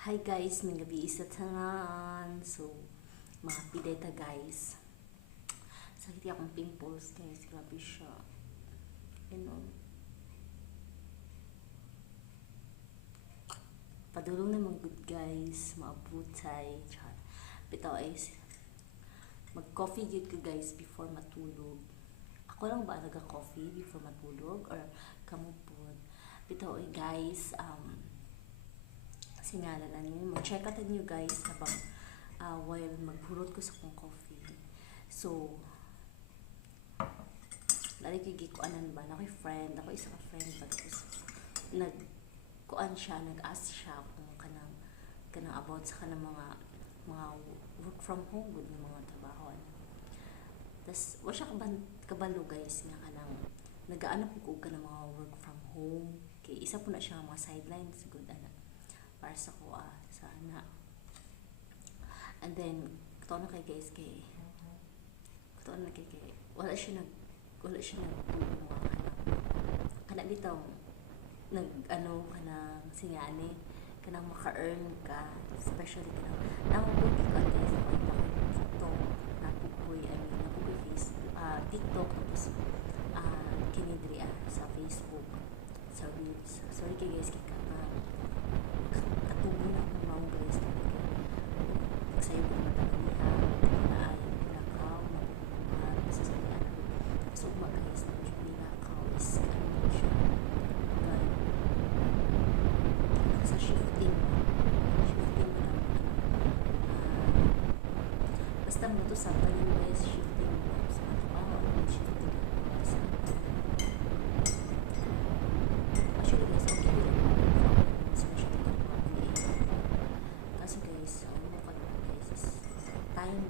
Hi guys, may gabi isa tanan. So, mga pideta guys. Sakit akong pimples guys. Grabe siya. You know. Padulong naman good guys. Maabutay. Bitaw ay mag-coffee gid ko guys before matulog. Ako lang ba naga-coffee before matulog? Or kamupod? Bitaw ay guys, singalan na nyo. Mag-check out nyo guys habang while maghurot ko sa kong coffee. So, lali kay gikuanan ba? Ako friend, ako isa ka friend ba? Tapos, nag-kuan siya, nag-ask siya kung kanang about sa kanang mga work from home good ng mga trabaho. Tapos, wa siya kabalo guys nga kanang nagaanap ko ka ng mga work from home. Kay isa po na siya mga sidelines good para sa kuha sana. And then ito na kay guys wala siya nag mga kana bitaw kanang singani kanang maka-earn ka, especially kanang napupuy ka guys TikTok, napupuy TikTok, tapos kinidri sa Facebook, sa Reels. Sorry kay guys katubo na akong maong guys nagsayo ko naman ako niya na ay nakaw sa salian so guys na yung nakaw is siya sa shifting basta mo to sa tanin guys shifting sa shifting actually guys okay din time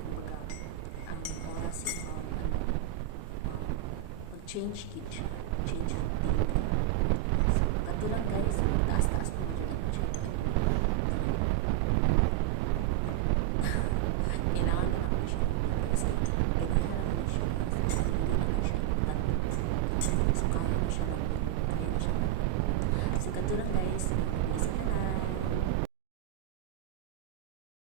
kumbaga ang oras mag-change kit siya, change routine. So, katulad guys, taas-taas mo mag-check. Kailangan na naman siya. Kasi, ganyan naman siya. Hindi naman siya importante. So, kaya na siya. So, katulad guys,